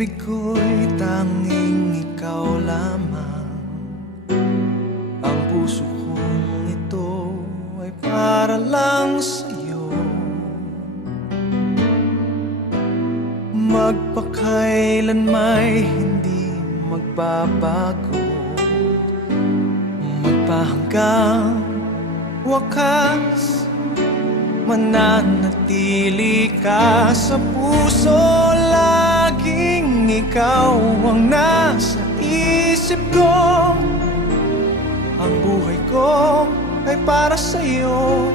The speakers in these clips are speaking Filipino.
pag-ibig ko'y tanging ikaw lamang. Ang puso kong ito ay para lang sa'yo. Magpakailan may hindi magbabago, magpahanggang wakas, mananatili ka sa puso. Laging ikaw ang nasa isip ko. Ang buhay ko ay para sa'yo.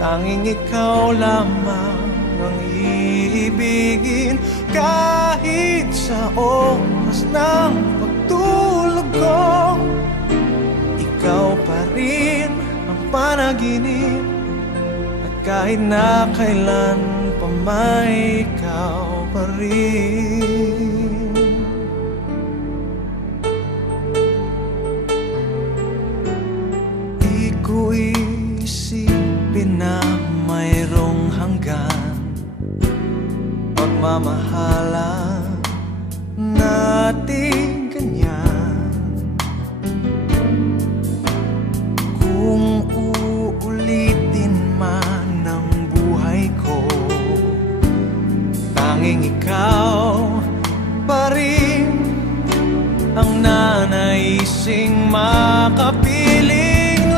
Tanging ikaw lamang ang iibigin. Kahit sa oras ng pagtulog ko, ikaw pa rin ang panaginip. At kahit na kailan pa may ikaw pa rin. Di ko isipin na mayroong hanggan pagmamahalan natin ganyan. Kung uulitin man ang buhay ko, tanging ikaw pa rin ang nanaising makapiling.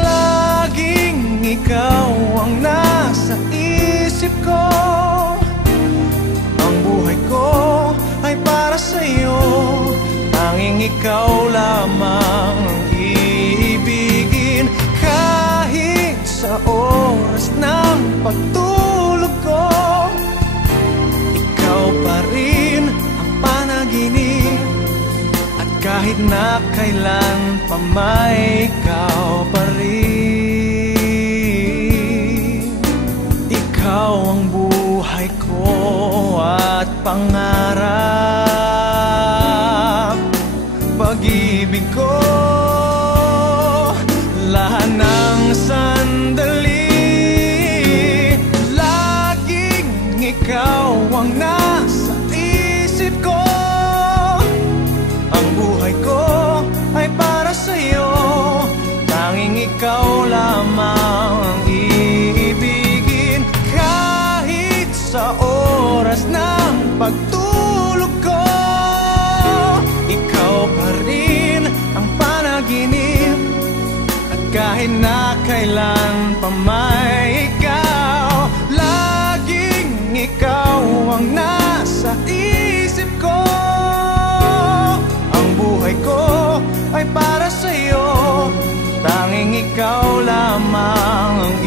Laging ikaw ang nasa isip ko. Ang buhay ko ay para sa'yo. Tanging ikaw lamang ang iibigin. Kahit sa oras ng pagtulog ko, ikaw pa rin ang panaginip. At kahit na kailan pa may ikaw pa rin. Ikaw ang buhay ko at pangarap, pag-ibig ko. Lahat ng sandali, laging ikaw ang nasa isip ko. Ang buhay ko ay para sa'yo. Tanging ikaw lamang ang iibigin. Kahit sa oras ng pagtulog ko, ikaw pa rin ang panaginip. At kahit na kailan pa may ikaw, laging ikaw ang nasa isip ko. Ang buhay ko ay para sa'yo. Tanging ikaw lamang ang